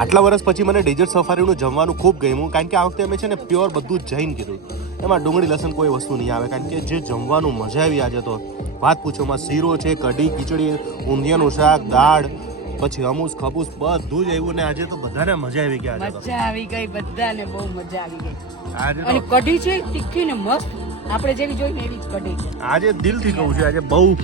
આટલા વર્ષ પછી મને ડેઝર્ટ સફારીનું જમવાનું ખૂબ ગમ્યું કારણ કે આ વખતે અમે છે ને પ્યોર બધું જૈન કીધું. એમાં ડુંગળી લસણ કોઈ વસ્તુ નહીં આવે કારણ કે જે જમવાનું મજા આવી આજે તો. વાત પૂછોમાં શીરો છે કઢી ખીચડી ઊંધિયાનું શાક દાળ પછી હમૂસ ખબૂસ બધું જ આવ્યું ને આજે તો બધાને મજા આવી આજે મજા આવી ગઈ બધાને બહુ મજા આવી ગઈ. આજે અને કઢી છે તીખી ને મસ્ત. આપણે જેવી જોઈને એવી જ કઢી છે. આજે દિલથી કહું છું આજે બહુ.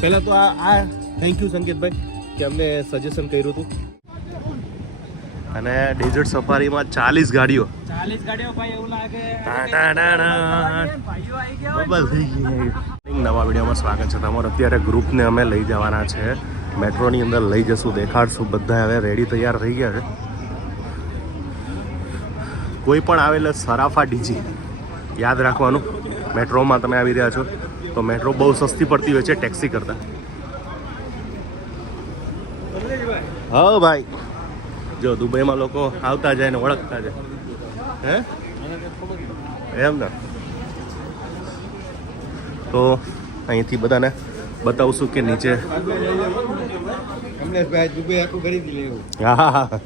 પહેલા તો આ આ થેન્ક યુ સંકેતભાઈ કે અમને સજેશન કર્યું હતું અને ડેઝર્ટ સફારીમાં ચાલીસ ગાડીઓ. ચાલીસ ગાડીઓ ભાઈ એવું લાગે. બસ થઈ ગઈ. નવા વિડીયોમાં સ્વાગત છે તમારું. અત્યારે ગ્રુપને અમે લઈ જવાના છે. મેટ્રોની અંદર લઈ જશું દેખાડશું. બધા હવે રેડી તૈયાર થઈ ગયા છે. કોઈ પણ આવેલ સરાફા ડીજી યાદ રાખવાનું મેટ્રોમાં તમે આવી રહ્યા છો તો મેટ્રો બહુ સસ્તી પડતી હોય છે ટેક્સી કરતાં. હા ભાઈ. જો દુબઈમાં લોકો આવતા જાય ને ઓળખતા જાય. હે? એમ ને? તો અહીંથી બધાને બતાવશું કે નીચે કમલેશભાઈ દુબઈ આખું ખરીદી લેવું હા હા હા.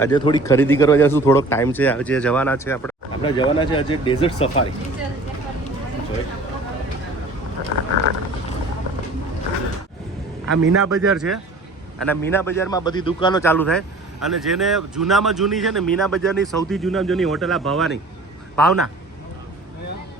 આજે થોડી ખરીદી કરવા જશું થોડોક ટાઈમ છે આજે જવાના છે આપણે. આપણે જવાના છે આજે ડેઝર્ટ સફારી આ મીના બજાર છે. અને મીના બજારમાં બધી દુકાનો ચાલુ થાય. અને જેને જૂનામાં જૂની છે ને મીના બજારની સૌથી જૂનામાં જૂની હોટલ આ ભવાની. ભાવના.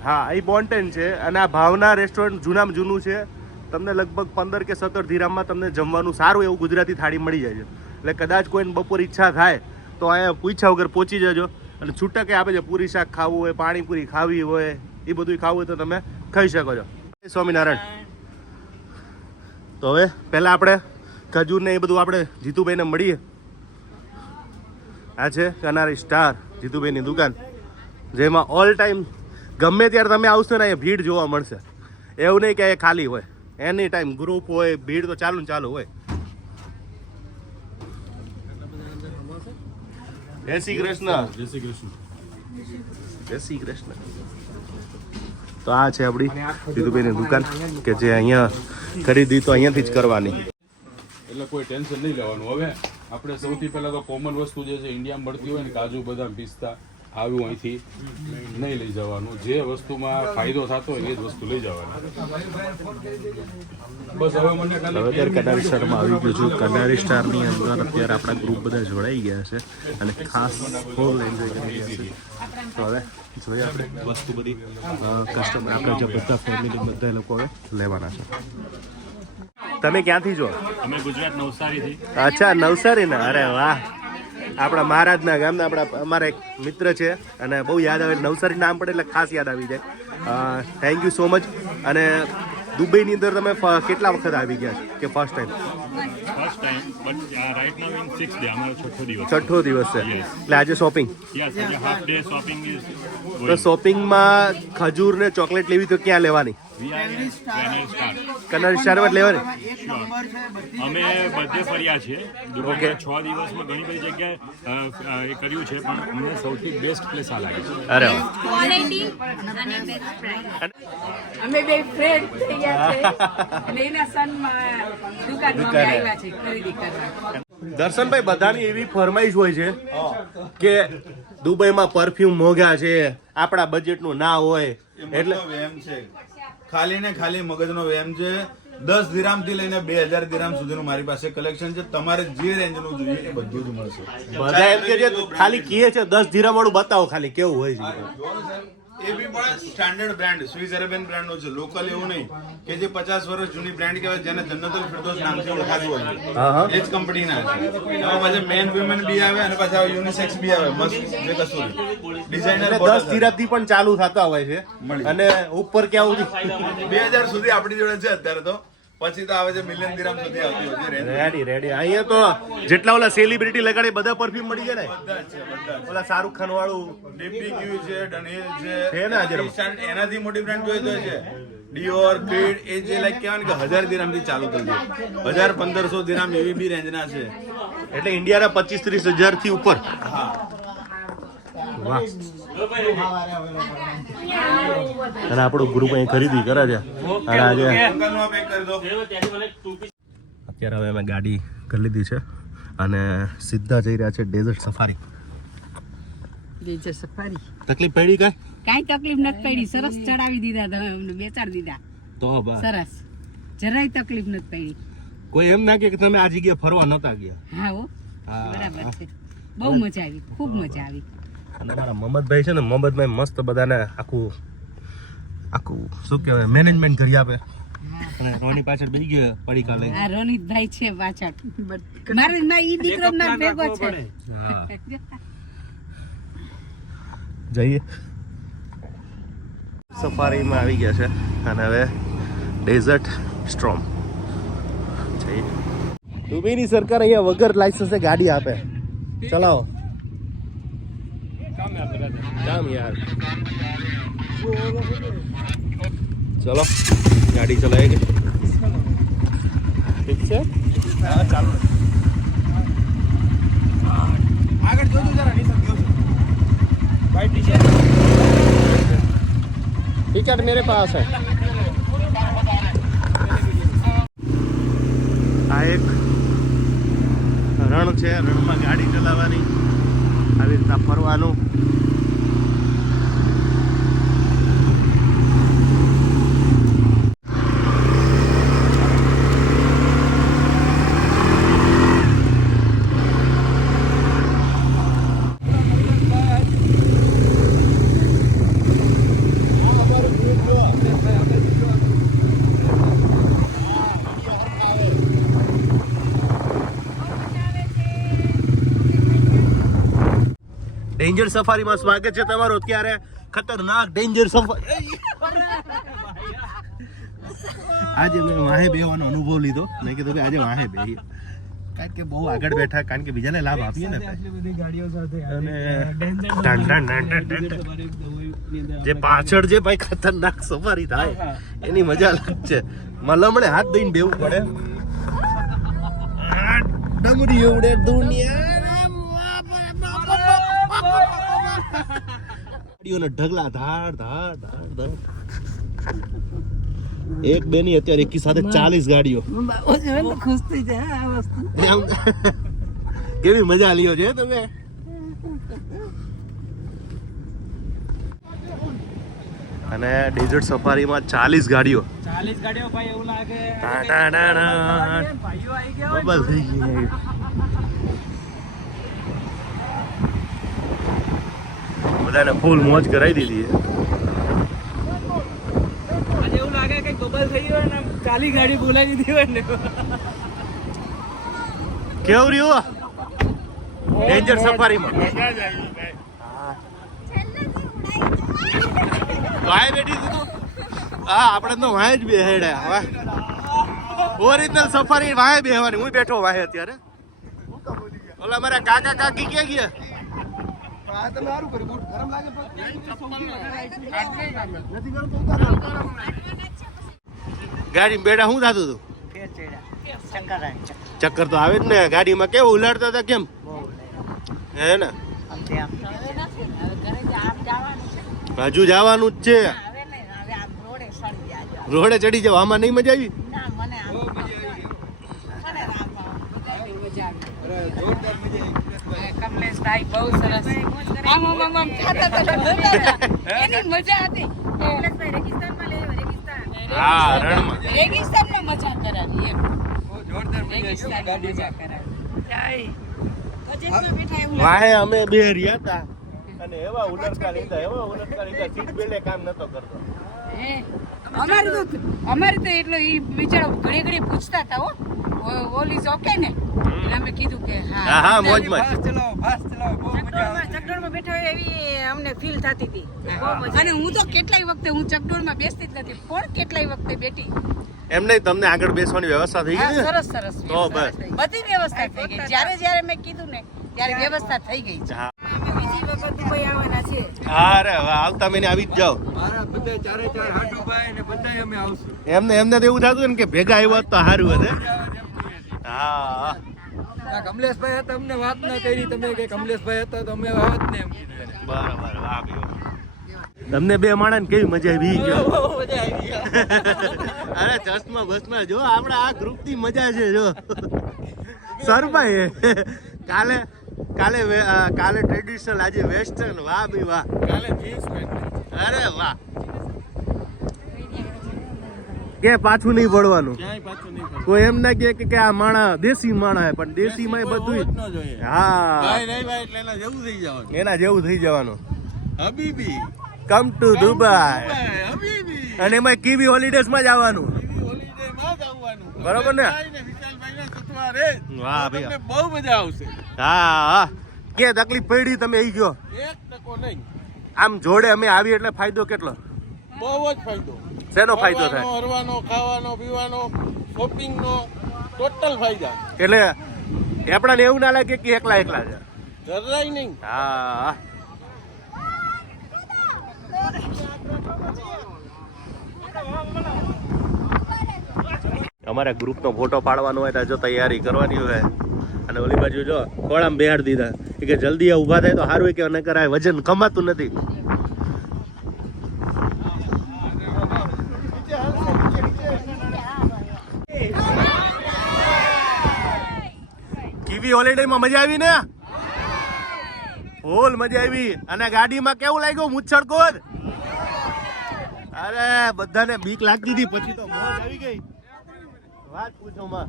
હા એ બોન્ટેન છે. અને આ ભાવના રેસ્ટોરન્ટ જૂનામાં જૂનું છે. તમને લગભગ પંદર કે સત્તર ધીરામમાં તમને જમવાનું સારું એવું ગુજરાતી થાળી મળી જાય છે. એટલે કદાચ કોઈને બપોર ઈચ્છા થાય તો અહીંયા પૂછ્યા વગર પહોંચી જજો. અને છૂટક આપે છે પૂરી શાક ખાવું હોય પાણીપુરી ખાવી હોય એ બધું ખાવું હોય તો તમે ખાઈ શકો છો. સ્વામિનારાયણ. તો હવે પહેલાં આપણે ખજૂર ને એ બધું આપણે જીતુભાઈને મળીએ. આ છે કનારી સ્ટાર જીતુભાઈની દુકાન જેમાં ઓલ ટાઈમ ગમે ત્યારે તમે આવશો ને અહીંયા ભીડ જોવા મળશે. એવું નહીં કે એ ખાલી હોય. એની ટાઈમ ગ્રુપ હોય ભીડ તો ચાલુ ને ચાલુ હોય. જય શ્રી કૃષ્ણ. જય શ્રી કૃષ્ણ. જય શ્રી કૃષ્ણ. તો આ છે આપણી જીતુભાઈની દુકાન કે જે અહીંયા ખરીદી તો અહીંયાથી જ કરવાની. એટલે કોઈ ટેન્શન નહીં લેવાનું. હવે આપણે સૌથી પહેલા તો કોમન વસ્તુ જે છે ઇન્ડિયામાં મળતી હોય ને કાજુ બદામ પિસ્તા આવ્યું અહીંથી નહીં લઈ જવાનું. જે વસ્તુમાં ફાયદો થતો હોય એ જ વસ્તુ લઈ જવાની. બસ હવે મને અત્યારે કનારી સ્ટારમાં આવી ગયું છું. કનારી સ્ટારની અંદર અત્યારે આપણા ગ્રુપ બધા જોડાઈ ગયા છે અને ખાસ ફૂલ એન્જોય કરી રહ્યા છે. તો હવે જોઈએ આપણે વસ્તુ બધી કસ્ટમર આપણે જે બધા ફેમિલી બધા લોકો હવે લેવાના છે. તમે ક્યાંથી છો? અમે ગુજરાત નવસારીથી. અચ્છા નવસારી ને અરે વાહ. આપણા મહારાજના ગામના આપણા અમારા એક મિત્ર છે અને બહુ યાદ આવે નવસારી નામ પડે એટલે ખાસ યાદ આવી જાય. થેન્ક યુ સો મચ અને દુબઈની અંદર તમે કેટલા વખત આવી ગયા છો કે first time first time but right now in six day અમારો છઠ્ઠો દિવસ. છઠ્ઠો દિવસ છે. એટલે આજે શોપિંગ યસ એટલે હાફ ડે શોપિંગ ઇઝ તો શોપિંગમાં ખજૂર ને ચોકલેટ લેવી તો ક્યાં લેવાની? વી આર વેનલ સ્ટાર કનારી સ્ટારમાં જ લેવાની અમે બધે ફર્યા છીએ. દુબઈમાં છ દિવસમાં ઘણી બધી જગ્યાએ એ કર્યું છે પણ અમને સૌથી બેસ્ટ પ્લેસ આ લાગે છે. અરે ક્વોલિટી અને બેસ્ટ અમે બે ફ્રેન્ડ થઈ ગયા છે. એના સનમાં દુકાનમાં આવ્યા છે ખરીદી કરવા. દર્શનભાઈ બધાની એવી ફરમાઈશ હોય છે કે દુબઈમાં પરફ્યુમ મોંઘા છે આપણા બજેટનું ના હોય. એટલે એમ છે. ખાલી ને ખાલી મગજનો વેમ છે. દસ દિરામથી લઈને બે હજાર દિરામ સુધીનું મારી પાસે કલેક્શન છે. તમારે જે રેન્જનું જોઈએ એ બધું જ મળશે. બધા એમ કે ખાલી કીએ છે દસ ધીરા વાળું બતાવો ખાલી કેવું હોય છે? એ બી પણ સ્ટાન્ડર્ડ બ્રાન્ડ સ્વિસ અરેબિયન બ્રાન્ડનું છે. લોકલ એવું નહીં કે જે પચાસ વર્ષ જૂની બ્રાન્ડ કહેવાય જેને જન્નતુલ ફિરદોસ નામથી ઓળખાતું હોય. એ જ કંપનીના છે. એમાં પાછા મેન વુમેન બી આવે અને પાછા યુનિસેક્સ બી આવે. મસ્ત જે કસૂર ડિઝાઇનર દસ ધીરાથી પણ ચાલુ થતા હોય છે. અને ઉપર ક્યાં સુધી? બે હજાર સુધી આપણી જોડે છે અત્યારે તો. પછી તો આવે છે મિલિયન દિરામ સુધી આવતી હોય રેડી. રેડી અહીંયા તો જેટલા ઓલા સેલિબ્રિટી લગાડે બધા પરફ્યુમ મળી જાય ને? બધા છે બધા ઓલા શાહરુખ ખાન વાળું. ડીપી ક્યુ છે ડનહિલ છે. છે ને હાજર? એનાથી મોટી બ્રાન્ડ જોઈ તો છે. ડિયોર ક્રીડ એ જે લાઈક કહેવાય ને કે હજાર દિરામથી ચાલુ થઈ ગયું હજાર પંદરસો દિરામ એવી બી રેન્જના છે. એટલે ઇન્ડિયાના પચીસ ત્રીસ હજારથી ઉપર વાહ. અને આપણું ગ્રુપ અહીં ખરીદી કરે છે. અને આજે અત્યારે હવે અમે ગાડી કરી લીધી છે. અને સીધા જઈ રહ્યા છે ડેઝર્ટ સફારી જય સફારી તકલીફ પડી કાંઈ? કાંઈ તકલીફ નથી પડી. સરસ ચડાવી દીધા તમે અમને બેસાડી દીધા. તો બા. સરસ. જરાય તકલીફ નથી પડી. કોઈ એમ ના કે કે તમે આ જગ્યાએ ફરવા નતા ગયા. હા હો. હા. બરાબર છે. બહુ મજા આવી ખૂબ મજા આવી. અને મારા મોહમ્મદભાઈ છે ને મોહમ્મદભાઈ મસ્ત બધાને આખું આખું શું કહેવાય મેનેજમેન્ટ કરી આપે. અને રોની પાછળ બેસી ગયો પડીકા લઈ આ રોનિતભાઈ છે પાછળ. મારે ના ઈ દીકરો મારો ભેગો છે. જઈએ. સફારીમાં આવી ગયા છે. અને હવે ડેઝર્ટ સ્ટ્રોમ જઈએ. દુબઈની સરકાર અહીંયા વગર લાયસન્સે ગાડી આપે. ચલાવો. કામ યાર ચલો ગાડી ચલાવી ગઈ ઠીક છે આગળ જોજો જરા નીચે જોજો વ્હાઈટ ટી શર્ટ टिकट मेरे पास है આ એક રણ છે રણમાં ગાડી ચલાવવાની આવી રીતના ફરવાનું ડેન્જર સફારીમાં સ્વાગત છે તમારું. અત્યારે ખતરનાક ડેન્જર સફારી આજે મેં વાહે બેવાનો અનુભવ લીધો. મેં કીધું કે આજે વાહે બે કારણ કે બહુ આગળ બેઠા, કારણ કે બીજાને લાભ આપીએ ને. જે પાછળ જે ભાઈ ખતરનાક સફારી થાય, એની મજા અલગ છે. મલમણે હાથ દઈને બેવું પડે. ડમરી ઉડે દુનિયા. ગાડીઓના ઢગલા ધાડ ધાડ ધાડ ધાડ. એક બે ની અત્યારે એકી સાથે ચાલીસ ગાડીઓ. ખુશ થઈ જાય આ વસ્તુ. કેવી મજા લ્યો છે તમે? અને ડેઝર્ટ સફારીમાં ચાલીસ ગાડીઓ. ચાલીસ ગાડીઓ ભાઈ એવું લાગે. બબલ થઈ ગઈ. બધાને ફૂલ મોજ કરાવી દીધી છે. એવું લાગે કે ગોબલ થઈ ગયો ને ચાલી ગાડી બોલાવી દીધી હોય ને. કેવું રહ્યું ડેન્જર સફારીમાં વાય બેઠી તું? હા આપણે તો વાય જ બેહેડ્યા વાય ઓરિજિનલ સફારી વાય બેહવાની. હું બેઠો વાય અત્યારે. ઓલા મારા કાકા કાકી ક્યાં ગયા? આ તમે સારું કર્યું. બહુ ગરમ લાગે ગાડી બેડા શું થતું હતું? ચક્કર તો આવે જ ને. ગાડીમાં કેવું ઉલાડતા હતા કેમ? હે ને? હજુ જવાનું જ છે. રોડે ચડી જાવ. આમાં નહીં મજા આવી? કમલેશભાઈ બહુ સરસ. આમ આમ આમ આમ થતા થતા જતા હતા. એની મજા હતી. હા રણમાં. રેગિસ્તાનમાં મજા કરાવી એમ. જોરદાર રેગિસ્તાનમાં મજા કરાવી. વાહે અમે બે રહ્યા હતા અને એવા ઉલટકા લીધા એવા ઉલટકા લીધા સીટ બેલે કામ નતો કરતો. હે. અમારે તો અમારે તો એટલો ઈ બિચારો ઘડી ઘડી પૂછતા હતા હો. ઓ- ઓલ ઇઝ ને? અમે કીધું કે હા હા હા મોજમાં ફાસ્ટ ચલાવો ફાસ્ટ ચલાવો બહુ મજા આવે ચકડોળમાં બેઠા હોય એવી અમને ફીલ થતી હતી. અને હું તો કેટલાય વખતે હું ચકડોળમાં બેસતી જ નથી પણ કેટલાય વખતે બેઠી. એમ નહીં તમને આગળ બેસવાની વ્યવસ્થા થઈ ગઈ સરસ સરસ. તો બસ. બધી વ્યવસ્થા થઈ ગઈ. જ્યારે જ્યારે મેં કીધું ને ત્યારે વ્યવસ્થા થઈ ગઈ. છે બીજી વખત દુબઈ છે અરે આવતા મહિને આવી જ જાઓ. મારા બધા ચારે ચાર હાટુભાઈ ને બધા અમે આવશું. એમને એમને એવું થતું ને કે ભેગા આવ્યા તો સારું હતું હા કમલેશભાઈ હતા અમને વાત ના કરી. તમે કે કમલેશભાઈ હતા તો અમે આવત ને એમ કીધું બરાબર વાહ ભાઈ. વાહ. તમને બે માણસ કેવી મજા આવી? ગયો અરે ચશ્મા બસમાં જો આપણે આ ગ્રુપની મજા છે જો. સરભાઈ કાલે કાલે કાલે ટ્રેડિશનલ આજે વેસ્ટર્ન વાહ બી વાહ. કાલે જીન્સ પેન્ટ અરે વાહ. કે પાછું નહીં વળવાનું. કોઈ એમ ના કે કે આ માણા દેશી માણા હે પણ દેશીમાં માં બધું હા. એના જેવું થઈ જવાનું. એના જેવું થઈ જવાનું. હબીબી. કમ ટુ દુબઈ અને એમાં કીવી હોલિડેઝમાં જ આવવાનું. બરોબર ને? વાહ ભાઈ. બહુ મજા આવશે. હા હા. કે તકલીફ પડી તમે આવી ગયો એક ટકો નહીં. આમ જોડે અમે આવી એટલે ફાયદો કેટલો? બહુ જ ફાયદો. શેનો ફાયદો થાય? હરવાનો ખાવાનો પીવાનો શોપિંગનો ટોટલ ફાયદા. એટલે આપણાને એવું ના લાગે કે એકલા એકલા છે. જરાય નહીં. હા. અમારા ગ્રુપનો ફોટો પાડવાનો હોય તો જો તૈયારી કરવાની હોય. અને ઓલી બાજુ જો ખોળામાં બેહાડ દીધા. કે જલ્દી ઊભા થાય તો સારું કે ન કરાય વજન કમાતું નથી. કીવી હોલિડેમાં મજા આવી ને? ફૂલ મજા આવી. અને ગાડીમાં કેવું લાગ્યું મુચ્છડ કોદ અરે, બધાને બીક લાગતી હતી, પછી તો મોજ આવી ગઈ. વાત પૂછો માં.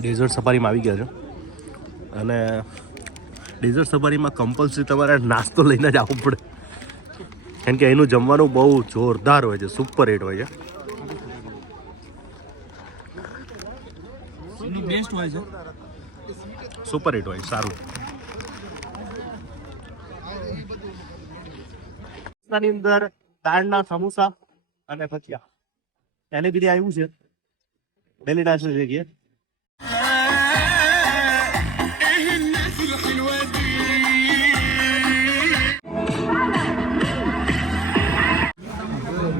ડેઝર્ટ સફારીમાં આવી ગયા છો. અને ડેઝર્ટ સફારીમાં કમ્પલસરી તમારે નાસ્તો લઈને જ આવવું પડે. કેમ કે એનું જમવાનું બહુ જોરદાર હોય છે સુપર હિટ હોય છે. બેસ્ટ હોય છે? સુપર હિટ હોય સારું. ની અંદર દાળના સમોસા અને ભજીયા. એને બીજે આવ્યું છે. ડેલી નાસ્તો જગ્યાએ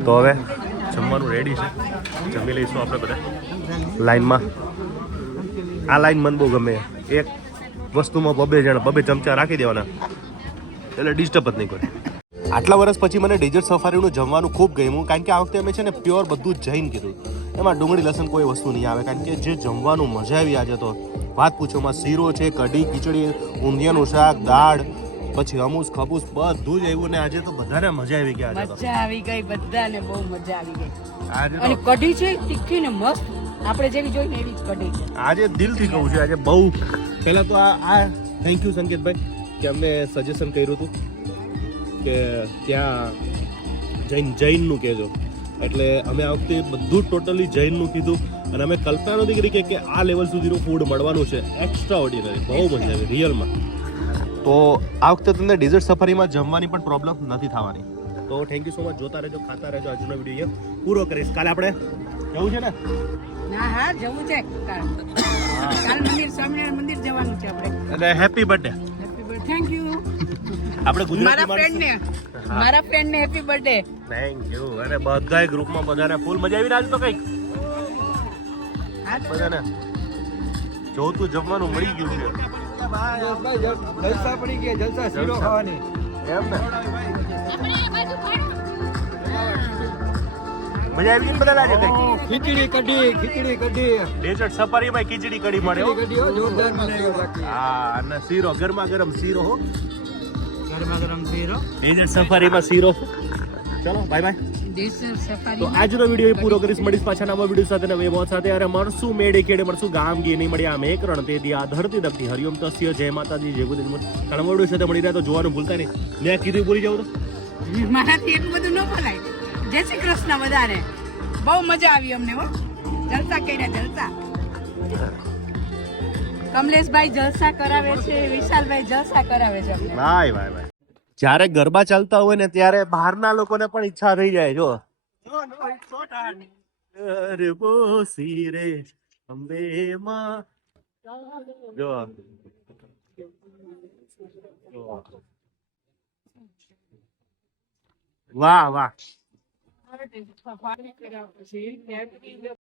તો હવે જમવાનું રેડી છે. જમી લઈશું આપણે બધા. લાઈનમાં. આ લાઈન મને બહુ ગમે. એક વસ્તુમાં બબે જણ બબે ચમચા રાખી દેવાના. એટલે ડિસ્ટર્બ જ નહીં કરે. આટલા વર્ષ પછી મને ડેઝર્ટ સફારીનું જમવાનું ખૂબ ગમ્યું કારણ કે આ વખતે અમે છે ને પ્યોર બધું જૈન કીધું. એમાં ડુંગળી લસણ કોઈ વસ્તુ નહીં આવે કારણ કે જે જમવાનું મજા આવી આજે તો. વાત પૂછોમાં શીરો છે કઢી ખીચડી ઊંધિયાનું શાક દાળ પછી અમુસ ખબૂસ બધું જ આવ્યું ને આજે તો બધાને મજા આવી ગયા આજે મજા આવી ગઈ બધાને બહુ મજા આવી ગઈ. આજે અને કઢી છે તીખી ને મસ્ત. આપણે જેવી જોઈ ને એવી જ કઢી છે. આજે દિલથી કહું છું આજે બહુ. પહેલા તો આ આ થેન્ક યુ સંકેતભાઈ કે અમને સજેશન કર્યું હતું કે ત્યાં જૈન જૈનનું કહેજો. એટલે અમે આ વખતે બધું ટોટલી જૈનનું કીધું અને અમે કલ્પના નથી કરી કે આ લેવલ સુધીનું ફૂડ મળવાનું છે. એક્સ્ટ્રા ઓર્ડિનરી બહુ મજા આવી રિયલમાં તો આ વખતે તમને ડિઝર્ટ સફારીમાં જમવાની પણ પ્રોબ્લેમ નથી થવાની. તો થેન્ક યુ સો મચ જોતા રહેજો ખાતા રહેજો આજનો વીડિયો પૂરો કરીશ. કાલે આપણે જવું છે ને? ના હા જવું છે. કાલ. કાલ મંદિર સ્વામિનારાયણ મંદિર જવાનું છે આપણે. અને happy birthday happy birthday thank you આપણે ગુજરાતી મારા ફ્રેન્ડ ને. મારા ફ્રેન્ડ ને હેપી બર્થડે થેન્ક યુ અને બધાય ગ્રુપમાં બધાને ફૂલ મજા આવી રાજ તો કંઈક? બધાને? જોતું જમવાનું મળી ગયું છે. જલસા પડી ગયા જલસા શીરો ખાવાની. એમ ને? મજા આવી ગઈ બધા લાગે ખીચડી કઢી ખીચડી કઢી. ડેઝર્ટ સફારીમાં ખીચડી કઢી મળે કઢી હો, જોરદાર હા અને શીરો ગરમા ગરમ શીરો હો. ગરમા ગરમ શીરો. ડેઝર્ટ સફારીમાં શીરો. ચલો બાય બાય તો આજનો વીડિયો પૂરો કરીશ. મળીશ પાછા નવા વીડિયો સાથે નવી મોત સાથે. અરે મળશું મેળે કેડે મળશું ગામ ગી નહીં મળી આમ એક રણ તે દી આ ધરતી દબતી હરિયમ તસ્ય જય માતાજી જય ગુરુદેવ. ઘણા વીડિયો સાથે મળી રહ્યા તો જોવાનું ભૂલતા નહીં. મેં કીધું ભૂલી જાવ તો. મારાથી એટલું બધું ન બોલાય. જય શ્રી કૃષ્ણ બધાને. બહુ મજા આવી અમને હો. જલસા કર્યા જલસા. કમલેશભાઈ જલસા કરાવે છે વિશાલભાઈ જલસા કરાવે છે અમને. ભાઈ ભાઈ ભાઈ. જ્યારે ગરબા ચાલતા હોય ને ત્યારે બહારના લોકોને પણ ઈચ્છા થઈ જાય જો. ગરબો રે અંબે માં. જો. વાહ વાહ. tarde, papá, quiero decir que he venido.